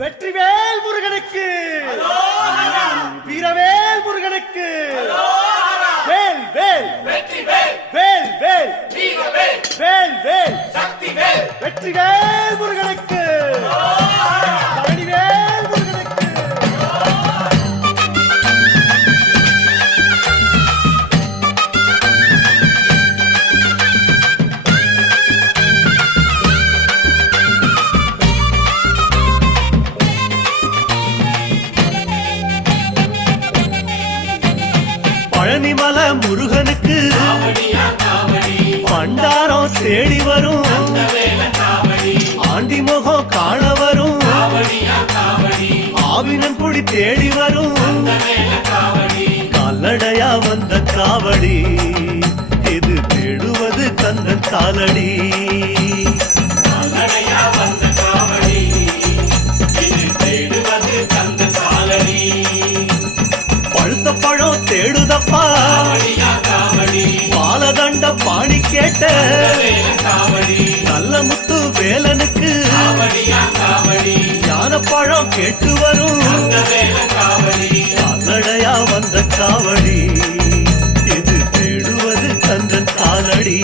வெற்றிவேல் முருகனுக்கு, வீரவேல் முருகனுக்கு, வேல் வேல் வேல் வேல் வேல் வேல் வெற்றிவேல் முருகனுக்கு, பழனிவேல் முருகனுக்கு. பழனிமல முருகனுக்கு பண்டாரம் தேடி வரும், ஆண்டி முகம் காண வரும், ஆவினன் குடி தேடி வரும், கால்நடையா வந்த காவடி இது தேடுவது கந்தன் காலடி. பழுத்த பழம் தேடுதப்பா பாலதண்ட பாணி கேட்ட நல்ல முத்து வேலனுக்கு ஞான பழம் கேட்டு வரும், கால்நடையா வந்த காவடி இது தேடுவது கந்தன் காலடி.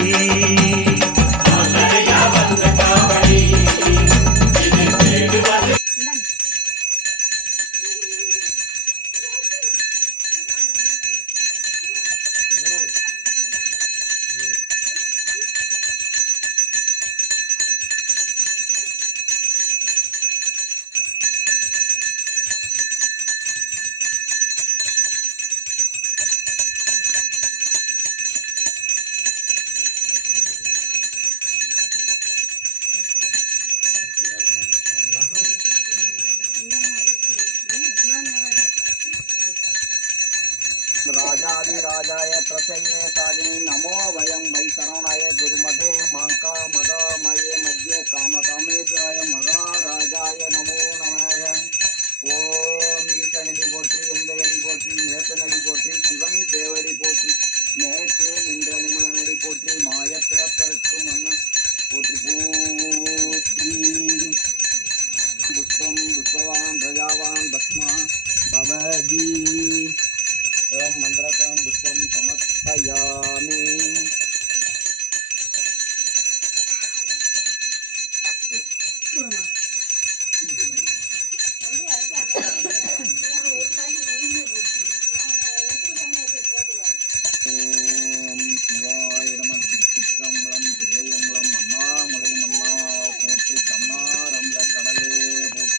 राजाधिराजाय प्रसन्ने सागिने नमो वयं वै शरणाय गुरुमते मांका मगामये मध्ये कामकामेश्वराय महाराजाय नमो नमः. ओम ஈசனடி போற்றி, எந்தையடி போற்றி, நேசனடி போற்றி, சிவன் தேவடி போற்றி, நேற்றே நின்ற நிமிடனடி போற்றி, மாயப்பிறப்பருக்கும் மன்னன் போற்றி போற்றி. புஷ்பம் புஷ்பவான் பிரஜாவான் பஸ்மா பவதி.